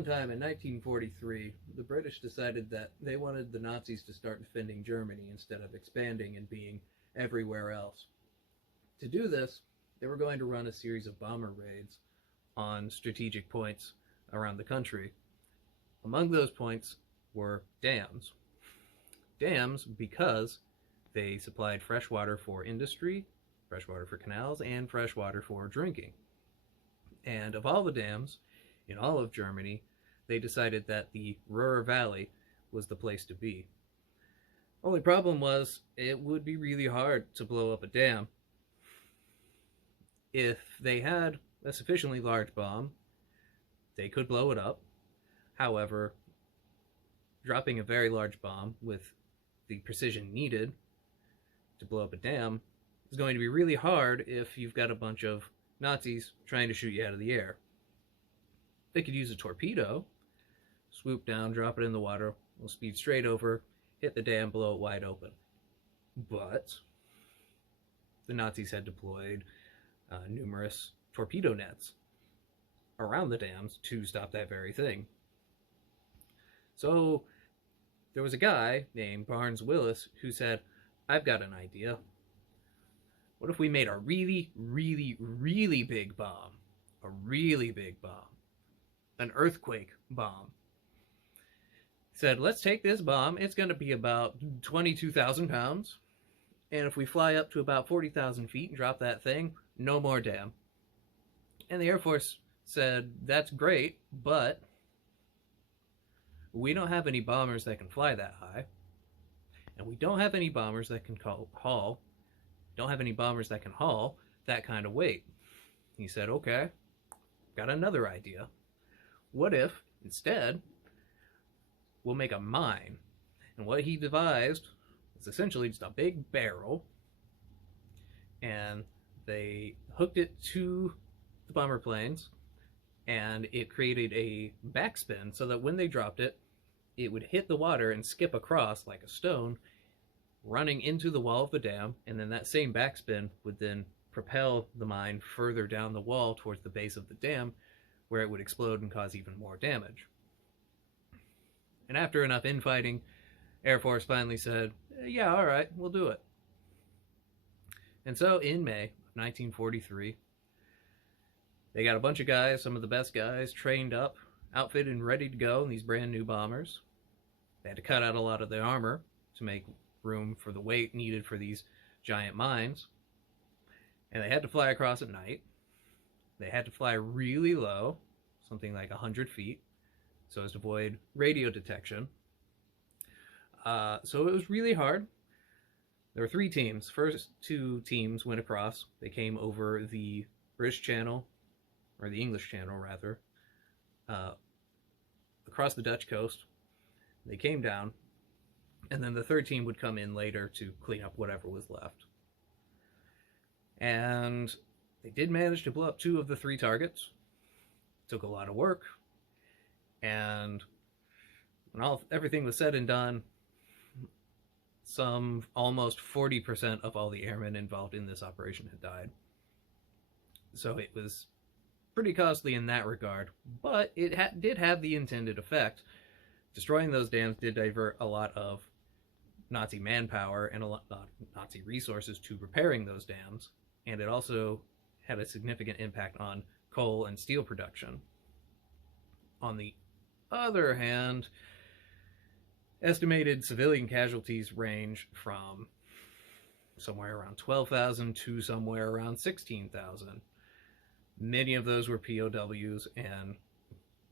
one time in 1943, the British decided that they wanted the Nazis to start defending Germany instead of expanding and being everywhere else. To do this, they were going to run a series of bomber raids on strategic points around the country. Among those points were dams. Dams because they supplied fresh water for industry, fresh water for canals, and fresh water for drinking. And of all the dams in all of Germany, they decided that the Ruhr Valley was the place to be. Only problem was, it would be really hard to blow up a dam. If they had a sufficiently large bomb, they could blow it up. However, dropping a very large bomb with the precision needed to blow up a dam is going to be really hard if you've got a bunch of Nazis trying to shoot you out of the air. They could use a torpedo, swoop down, drop it in the water, we'll speed straight over, hit the dam, blow it wide open. But the Nazis had deployed numerous torpedo nets around the dams to stop that very thing. So there was a guy named Barnes Willis who said, I've got an idea. What if we made a really, really, really big bomb? A really big bomb. An earthquake bomb. He said, let's take this bomb. It's going to be about 22,000 pounds. And if we fly up to about 40,000 feet and drop that thing, no more dam. And the Air Force said, that's great, but we don't have any bombers that can fly that high. And we don't have any bombers that can haul that kind of weight. He said, okay, got another idea. What if, instead, we'll make a mine? And what he devised was essentially just a big barrel, and they hooked it to the bomber planes, and it created a backspin so that when they dropped it, it would hit the water and skip across like a stone, running into the wall of the dam, and then that same backspin would then propel the mine further down the wall towards the base of the dam, where it would explode and cause even more damage. And after enough infighting, Air Force finally said, yeah, all right, we'll do it. And so in May of 1943, they got a bunch of guys, some of the best guys, trained up, outfitted and ready to go in these brand new bombers. They had to cut out a lot of the armor to make room for the weight needed for these giant mines. And they had to fly across at night. They had to fly really low, something like 100 feet, so as to avoid radio detection. So it was really hard. There were 3 teams. First 2 teams went across. They came over the British Channel, or the English Channel rather, across the Dutch coast. They came down, and then the 3rd team would come in later to clean up whatever was left. And they did manage to blow up 2 of the 3 targets. It took a lot of work, and when everything was said and done, some almost 40% of all the airmen involved in this operation had died. So it was pretty costly in that regard, but it did have the intended effect. Destroying those dams did divert a lot of Nazi manpower and a lot of Nazi resources to repairing those dams, and it also had a significant impact on coal and steel production. On the other hand, estimated civilian casualties range from somewhere around 12,000 to somewhere around 16,000. Many of those were POWs and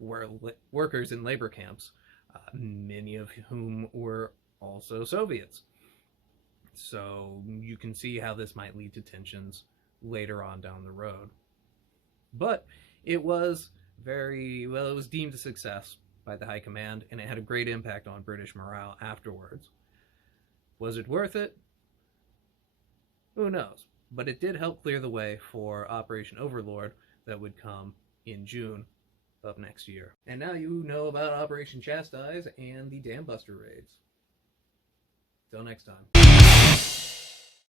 were workers in labor camps, many of whom were also Soviets. So you can see how this might lead to tensions later on down the road. But it was it was deemed a success by the high command, and it had a great impact on British morale afterwards. Was it worth it? Who knows? But it did help clear the way for Operation Overlord that would come in June of next year. And now you know about Operation Chastise and the Dambuster raids. Till next time.